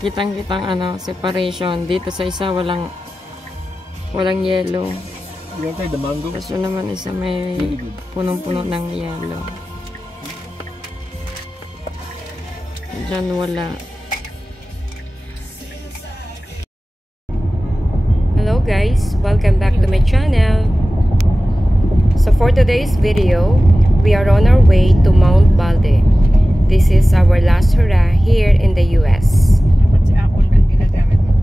Kitang-kitang ano, separation. Dito sa isa walang yellow. You want to try the mango? Kaso naman isa may punong-puno ng yellow. Diyan wala. Hello guys, welcome back to my channel. So for today's video, we are on our way to Mount Balde. This is our last hurrah here in the US.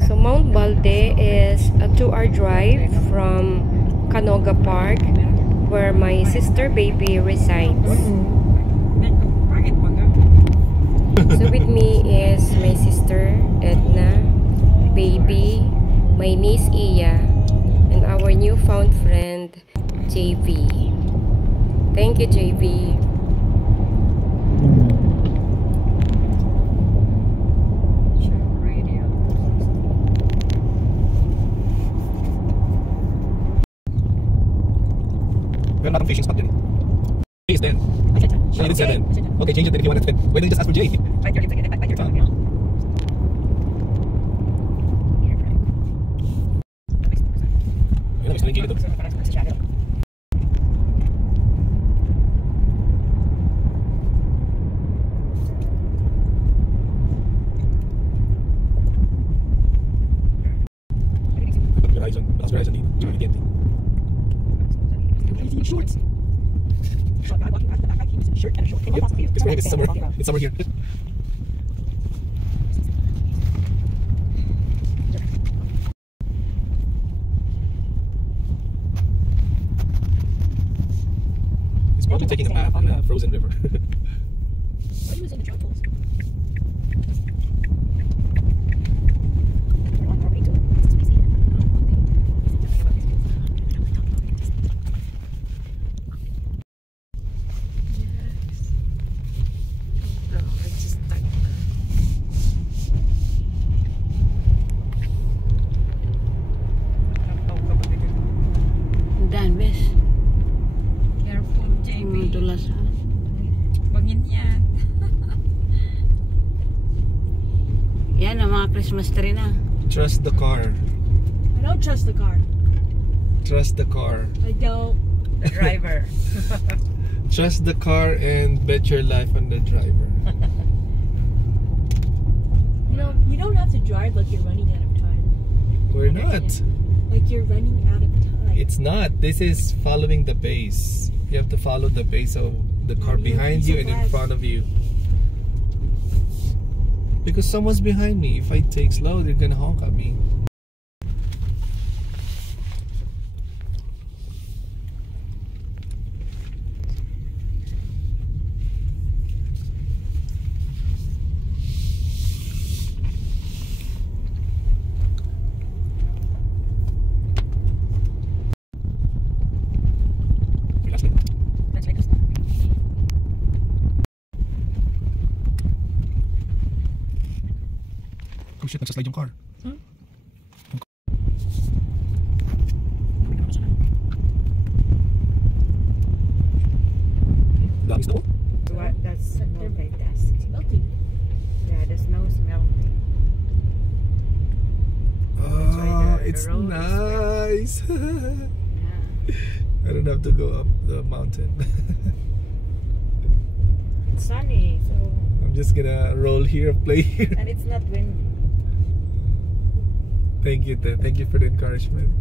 So Mount Balde is a 2-hour drive from Canoga Park, where my sister baby resides. So with me is my sister Edna, baby, my niece Iya, and our newfound friend JV. Thank you, JV. We're not a fishing spot then. Jay is 10. Jay is 7. Okay, change it then if you want to 10. Why don't you just ask for Jay? Shorts. Shirt and a short. It's summer. It's summer here. It's probably taking a bath in a frozen river. Why are you using the tropics? Yan ang mga Christmas tree na. Trust the car. I don't trust the car. Trust the car. I don't. Driver. Trust the car and bet your life on the driver. You know, you don't have to drive like you're running out of time. We're not. Like you're running out of time. It's not. This is following the pace. You have to follow the pace of the car behind you and in front of you. Because someone's behind me. If I take slow, they're gonna honk at me. Oh shit, nagsaslide yung car. Dami snow? What? That's melting. It's melting. Yeah, the snow is melting. Oh, it's the road nice. Yeah. I don't have to go up the mountain. It's sunny, so. I'm just gonna roll here, play here. And it's not windy. Thank you, Ted. Thank you for the encouragement.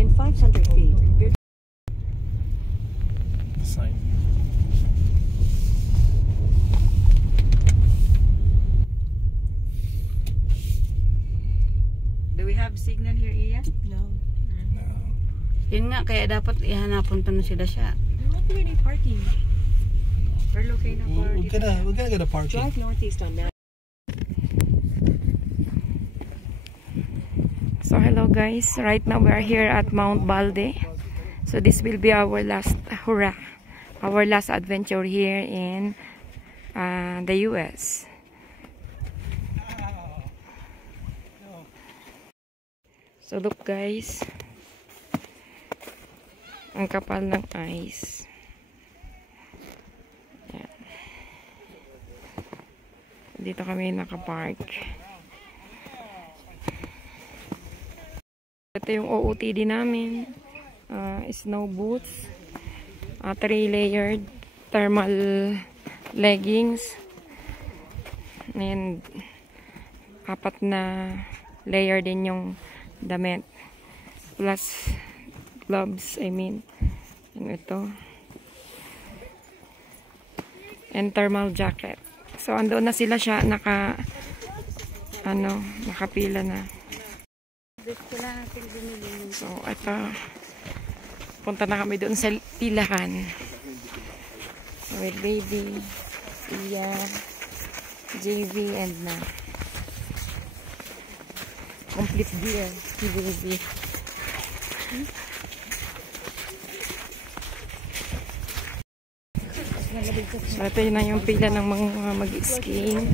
In 500 feet, you're Sign. Do we have signal here, Iya? no. No. Yun nga, kaya dapat ihanapon to na sila siya. There won't be any parking. We're looking for We're gonna get a parking. Drive northeast on that. So hello guys, right now we are here at Mount Balde. So this will be our last hurrah, our last adventure here in the US. So look guys, ang kapal ng ice. Yan. Dito kami nakapark. Ito yung OOTD namin. Snow boots. 3-layered thermal leggings. And 4 na layer din yung damit. Plus gloves, I mean. And ito. And thermal jacket. So, andoon na sila siya. Nakapila na. So, ito. Punta na kami doon sa pilahan. So, with baby, Iya, JV, and na. Complete gear. Baby. So, ito yun na yung pila ng mga mag-skiing.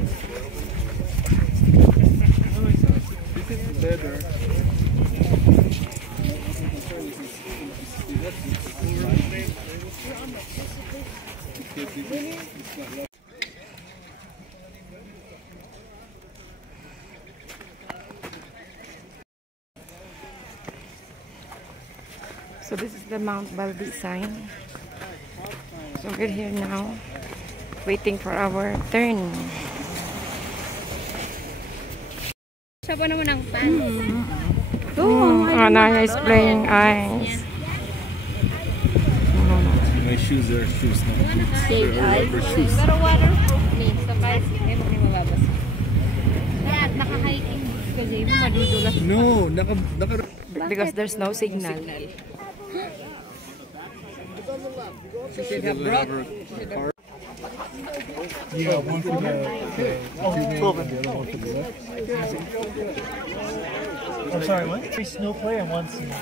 So this is the Mount Balde sign. So we're here now, waiting for our turn. Siya pa naman ang pan. Naya is playing ice. My shoes are shoes now. Save ice. Shoes. Pero waterproof means sa ice may mababas. Lahat naka-hiking boots ka, Jay. Madudulas. No, Because there's no signal. Yeah, one for the 12 and the other one for the left. I'm sorry, what? 3 snow play and 1 snow.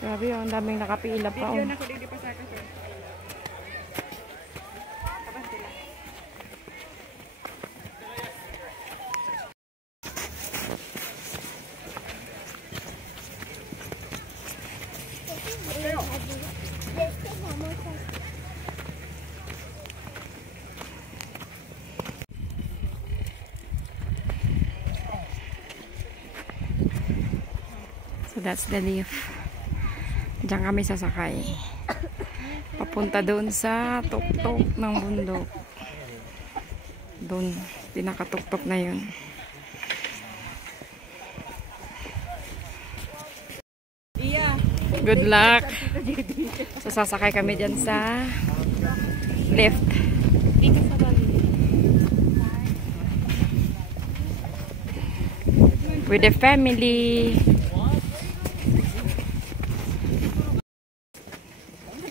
Grabe yun, ang daming nakapila pa. Oh. So that's the lift. Diyan kami sasakay. Papunta doon sa tuktok ng bundok. Doon, pinakatuktok na yun. Good luck. So sasakay kami dyan sa lift. With the family.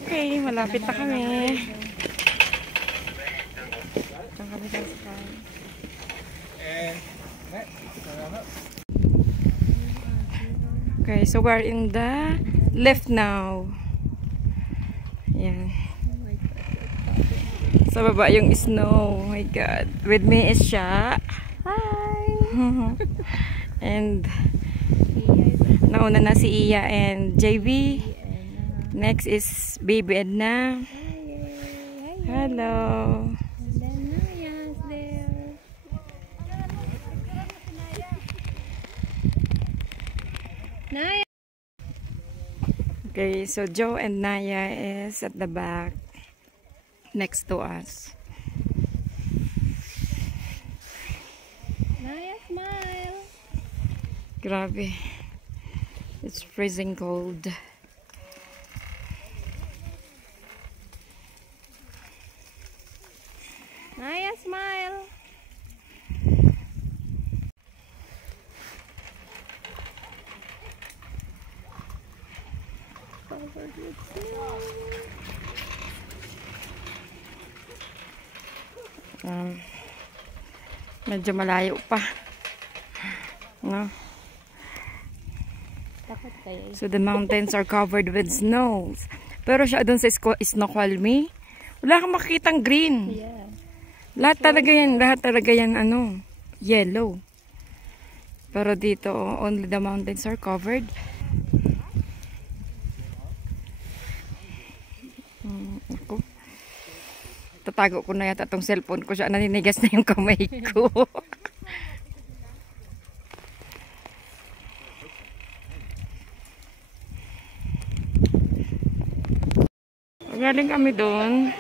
Okay, malapit na kami. Diyan kami sasakay. Okay, so we're in the lift now. Yan. Sa baba yung snow. Oh my God. With me is Sha. Hi! And nauna na si Iya and JV. Next is Baby Edna. Hello. Naya. Okay, so Joe and Naya is at the back next to us. Naya, smile. Grabe. It's freezing cold. Naya, smile. Medyo malayo pa. No? Takot kayo. So the mountains are covered with snows. Pero siya doon sa Snoqualmie, wala kang makikitang green. Yeah. Lahat talaga yan ano, yellow. Pero dito, only the mountains are covered. Ako. Tatago ko na yata itong cellphone ko siya. Naninigas na yung kamay ko. Galing kami doon.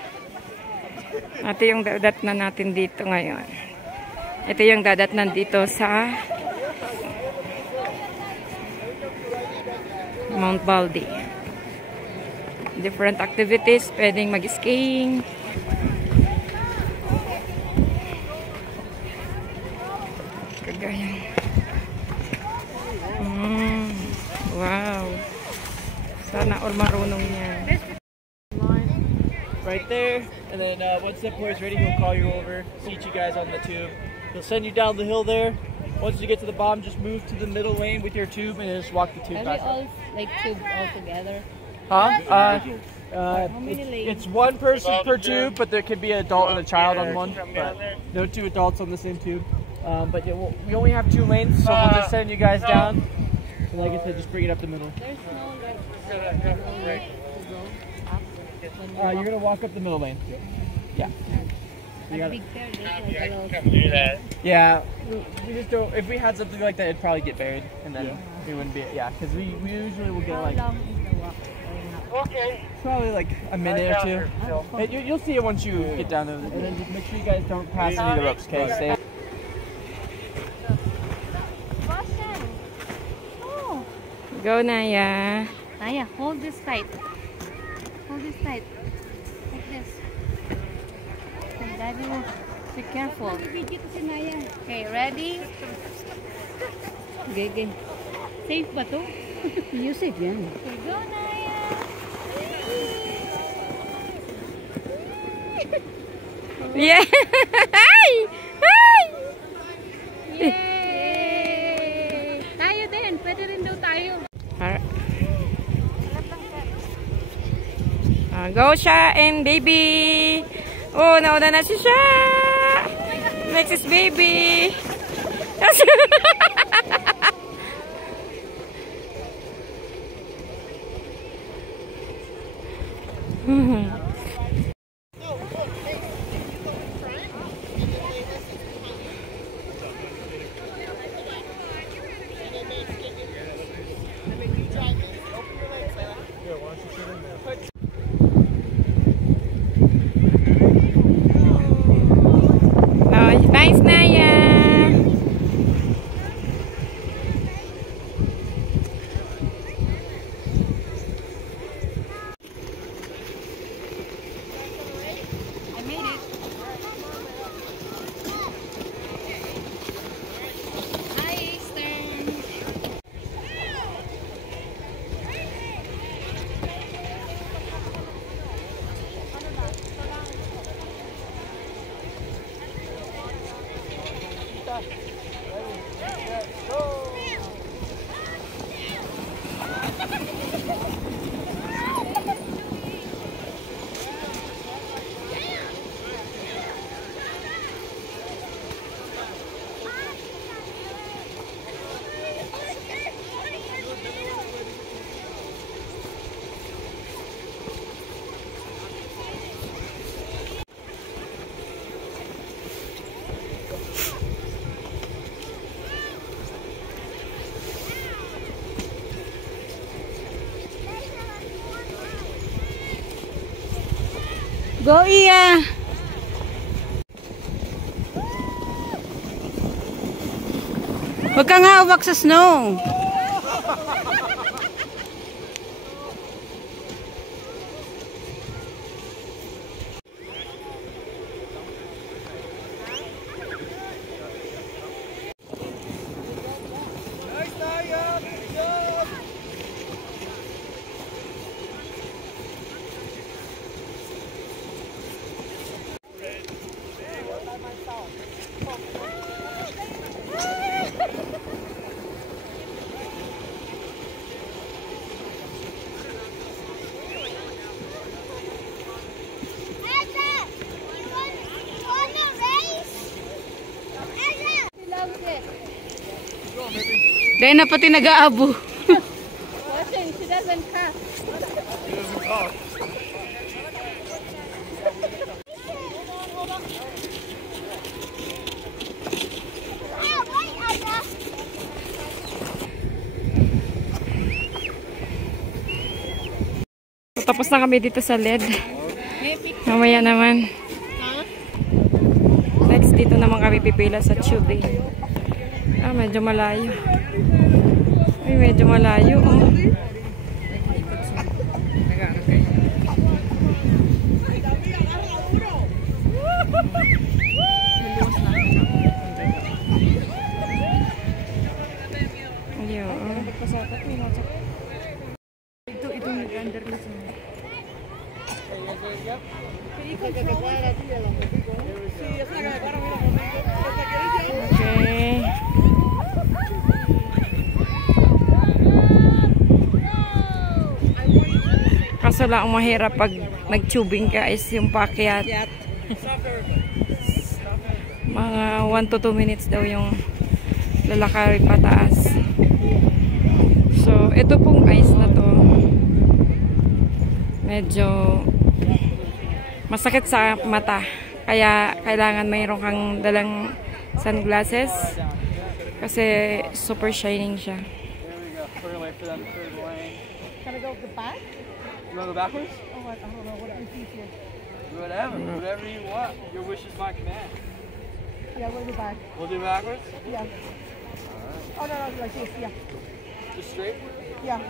Ito yung dadat na natin dito ngayon. Ito yung dadat nandito sa Mount Baldy. Different activities. Pwedeng mag-skiing. Kagaya. Wow. Sana all marunong yan. Right there, and then once the boy's ready, he'll call you over, seat you guys on the tube. He'll send you down the hill there. Once you get to the bottom, just move to the middle lane with your tube and just walk the tube Are we back. all like tube all together? Huh? It's one person per tube, but there could be an adult and a child on one. But no two adults on the same tube. But yeah, we only have 2 lanes, so we'll just send you guys down. And like I said, just bring it up the middle. There's no like You're gonna walk up the middle lane. Yeah. You a gotta, big pair. There's like a little. yeah. We just don't. If we had something like that, it'd probably get buried, and then it wouldn't be. Yeah, because we usually will get How like long is the walk? probably like a minute or 2. And you'll see it once you get down there. And then just make sure you guys don't pass any of the ropes. Okay. Stay. Oh. Go, Naya. Naya, hold this tight. Hold this tight. Like this. Okay, Daddy will be careful. Okay, ready? Gege. Safe ba to? Music yan. Okay, go Naya! Yeah! Hi! Hi! Yay! Tayo din! Pwede rin daw tayo. Go siya and baby! Oh, nauna na si siya! Next is baby! Nice, Naya! I made it. Hi, Eastern. Go, Iya! Huwag kang hawak sa snow! Kaya na pati nag-aabo. Watching, she doesn't have. Tapos na kami dito sa LED. Mamaya naman. Next, dito naman kami pipila sa tubing. Ah, medyo malayo. Ay, medyo malayo. Oh. Okay. Kaso lang ang mahirap pag nag-tubing ka is yung paakyat. Mga 1 to 2 minutes daw yung lalakari pataas. So, ito pong ice na to. Medyo masakit sa mata. Kaya kailangan mayroon kang dalang sunglasses. Kasi super shining siya. We're gonna wait for them to clear the lane. Can I go back? You wanna go backwards? Oh, I don't know. Whatever is easier. Whatever you want. Your wish is my command. Yeah, we'll go back. We'll do backwards? Yeah. Oh, no, like this, yeah. Just straight? Yeah.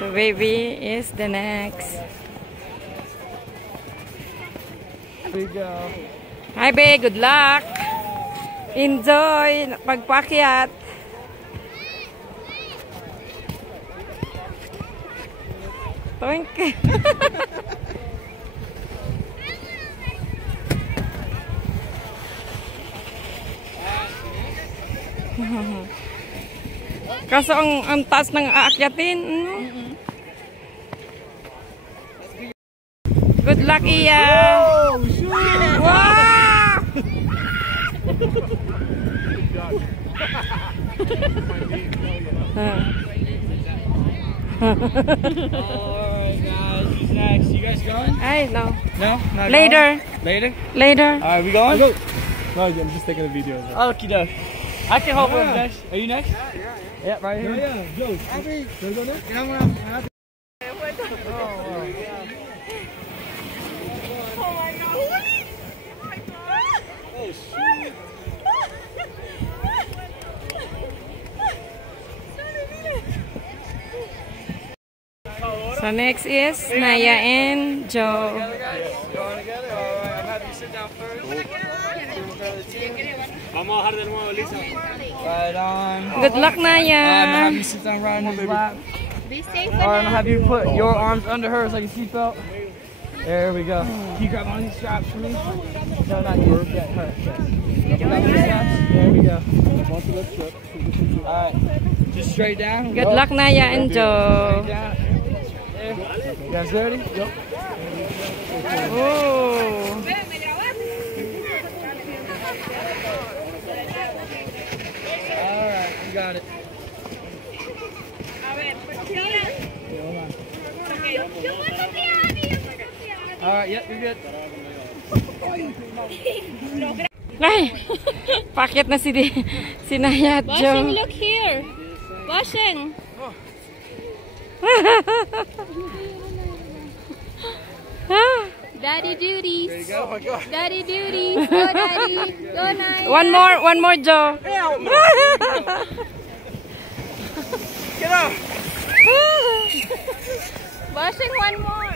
So baby is the next. Here we go. Hi babe, good luck. Enjoy pagpakyat. Toink. Kaso ang taas ng aakyatin. Ano? Good luck, Iya. Wow! Alright guys, who's next? You guys going? I know. No? Not Later. going? Later? Later. Alright, we going? No, I'm just taking a video of it. Okie doke. I can help him next. Are you next? Yeah, right here. Yeah, Joe. Can I go there? So next is Naya and Joe. Going together? Alright, I'm happy to sit down first. Right on. Good luck, I'm gonna Naya. have you sit down right on his lap. Be safe. Alright, I'm gonna have you put your arms under hers like a seatbelt. There we go. Can you grab one of these straps for me? No, not you. Yeah, her. Grab these straps. There we go. Alright. Just straight down. Good luck, Naya and Joe. Straight down. There. You guys ready? Yep. Oh. Alright, you got it. Alright, yep, you're good. Ay, pakit na si Naya at Washing, Joe. look here. Washing. Daddy duties. There you go. Oh my God. Daddy duties. Go, Daddy. Go, Naya. One more, Joe. Get up. Washing one more.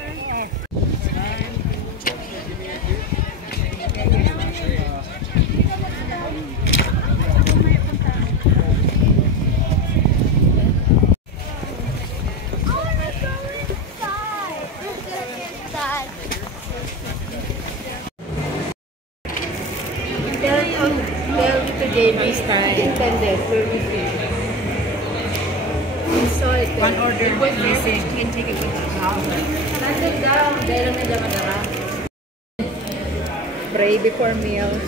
Tell it to JB's time. Intended, where we see. saw it. One order missing. Pray before meals.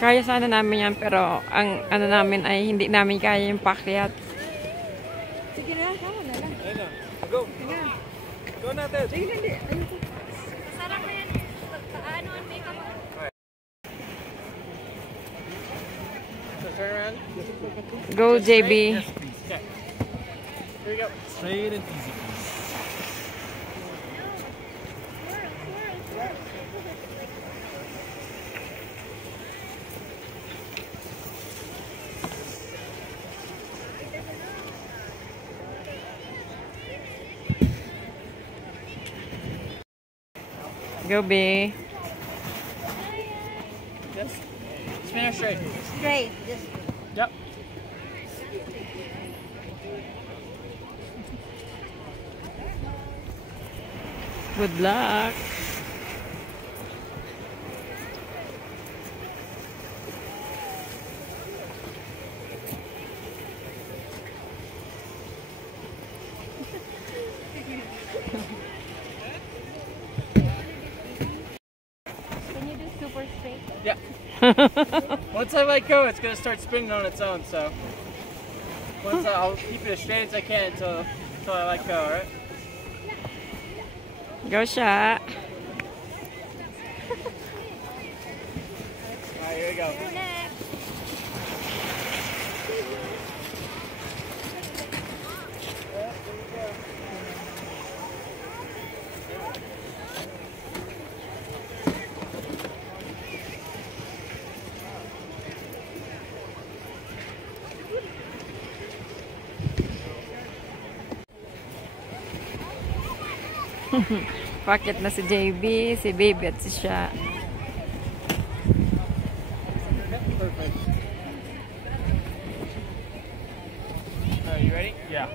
Kaya sana namin yan, pero ang ano namin ay hindi namin kaya yung pakyat. Sige na, tama na lang. Ayun na. Go. Go natin. Sige, hindi. Sarap na yan. Ano ang makeup? So turn around. Go, JB. Yes, please. Okay. Here we go. Straight and easy. Go, B. Yes. Spin her straight. Straight. Just Yep. Good luck. can you do super straight? Yeah. Once I let go, it's gonna start spinning on its own. So once I'll keep it as straight as I can until I let go. All right. Go, Sha. All right. Here we go. Pakyat na si JB, si Baby at si Sha. Perfect. Are you ready? Yeah.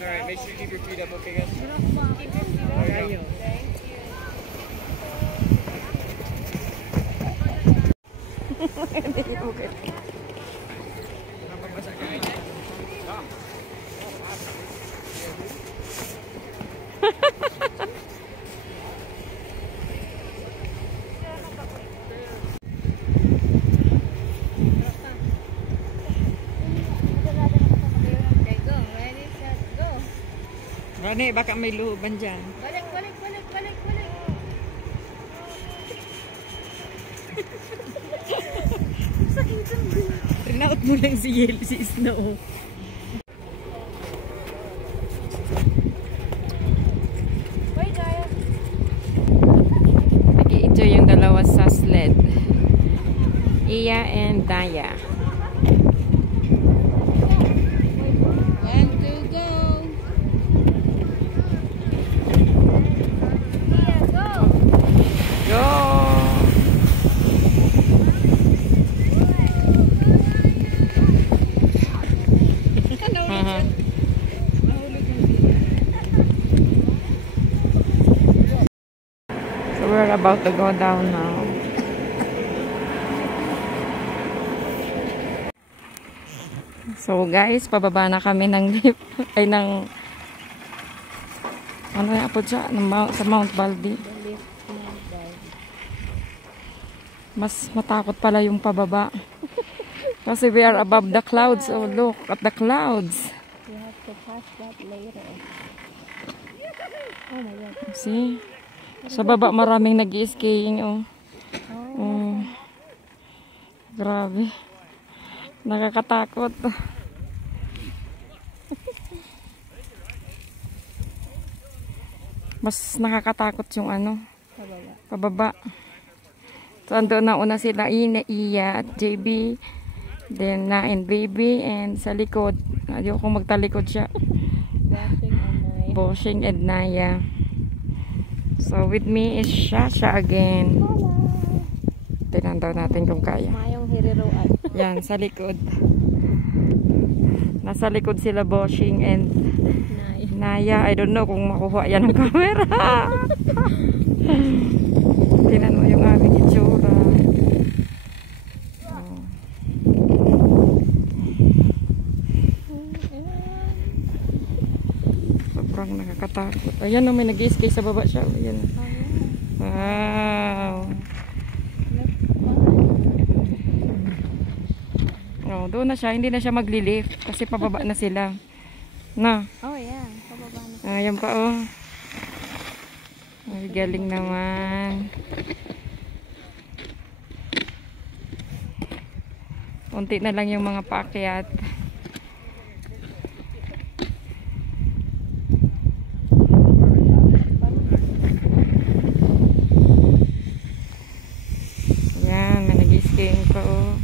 Alright, make sure you keep your feet up, okay guys? There you go. Okay, go. Ready, set, go. Rani, baka may luban dyan. Balik. Rinaut mo lang si Snow. Wait, Jaya. Nag-i-enjoy yung dalawa sa sled. Iya and Daya. 1, 2, go. Yeah, go. Go! So we're about to go down now. So guys, pababa na kami ng lift ay ng ano yan po siya sa Mount Baldy. Mas matakot pala yung pababa. Kasi we are above the clouds. Oh, look at the clouds. You have to pass that later. Oh my God. See? Sa baba maraming nag-skiing. Oh. Oh. Grabe. Nakakatakot. Mas nakakatakot yung ano, pababa. So, andun na una sila, Iya at JB. Then, Na and Baby. And sa likod, ayoko magtalikod siya. Boshing and Naya. So, with me is Shasha again. Tignan daw natin kung kaya. Mayong hiriruan. Yan, sa likod. Nasa likod sila Boshing and Naya. I don't know kung makuha yan ng camera. Tignan mo yung aming itsura. Oh. Sobrang nakakatakot. Ayan o, may nag-i-skate sa baba siya. Ayan. Wow. Oh, doon na siya. Hindi na siya magli-lift kasi pababa na sila. Na. Oh, yeah. Pababa na. Ayan pa oh. Ay, galing naman. Unti na lang yung mga paakyat. Ayan, may nag-skiing pa oh.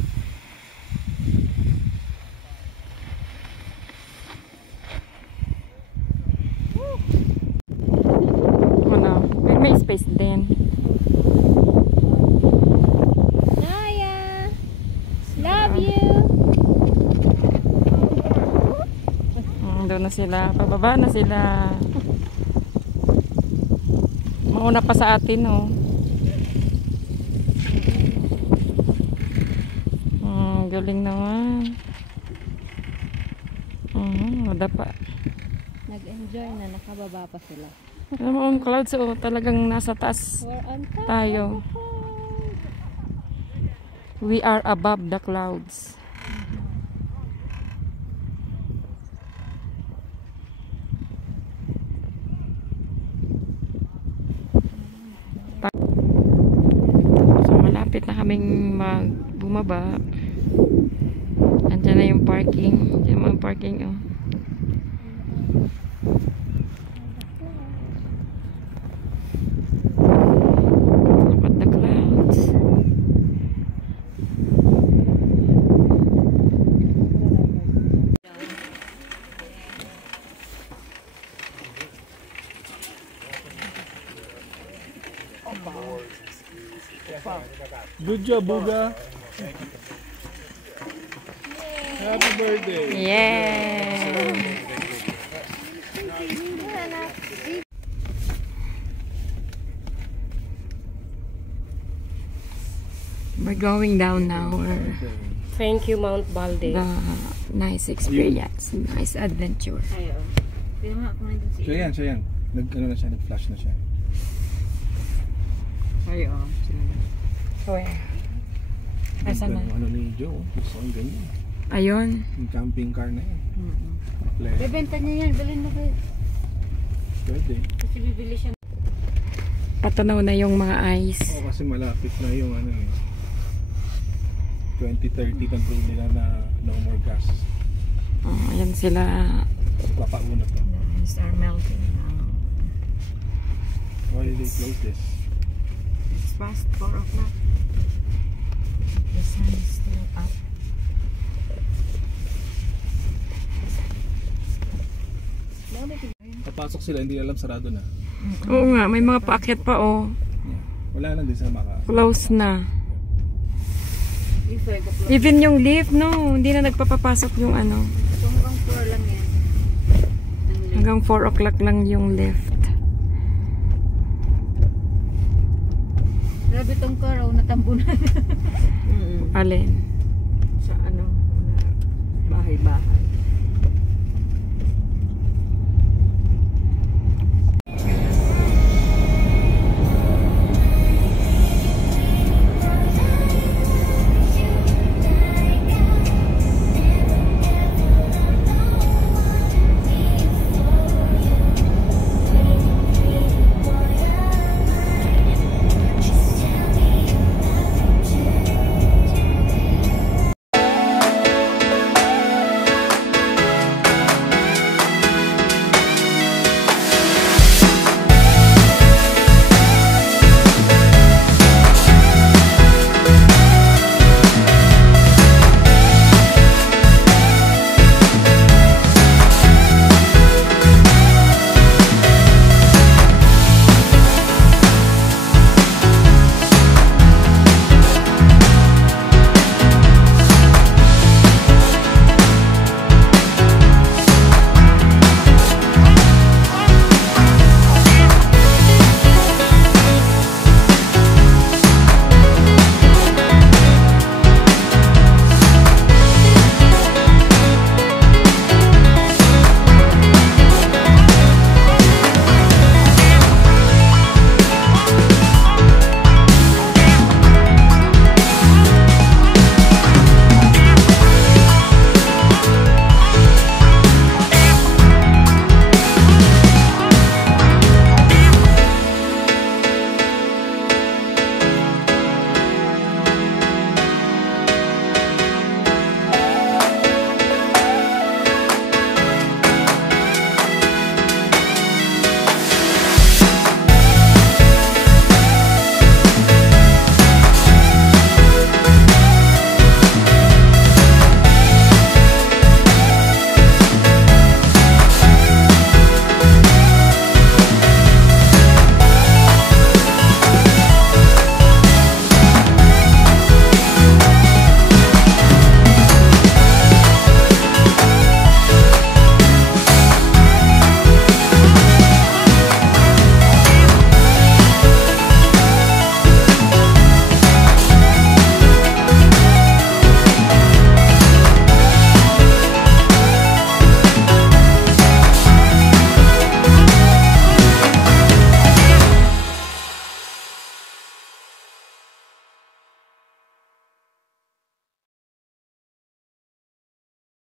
May space din. Naya! Love you! Doon na sila. Pababa na sila. Mauna pa sa atin, oh. Galing naman. Madapa. Nag-enjoy na, nakababa pa sila. Alam mo, ang clouds, oh, talagang nasa taas We're on top. tayo. We are above the clouds. So, malapit na kaming bumaba. Andiyan na yung parking. Yung mga parking, oh. Good job, Buga. Happy birthday. Yeah. We're going down now. Thank you, Mount Balde. The nice experience, nice adventure. Siya yan. Nag-ano na siya, nag-flash na siya. Where? Asan na? Ano ni Joe? Gusto ang ganyan. Ayun. Yung camping car na yan. Bebenta niya yan, bilhin mo kayo. Pwede. Kasi bibili siya. Patanaw na yung mga ice. Oo, kasi malapit na yung ano eh. 2030 control nila na no more gas. Oh, ayan sila. Papauna pa. The ice are melting now. Why did they close this? It's past 4 o'clock. The sun is still up. Papasok sila, hindi alam sarado na. Oo nga, may mga paakyat pa oh. Wala na din sa maka. Close na. Even yung lift, no, hindi na nagpapapasok yung ano. Hanggang 4 lang yan. Hanggang 4 o'clock lang yung lift. Grabe tong car, natambunan. Alin? Sa ano, bahay-bahay.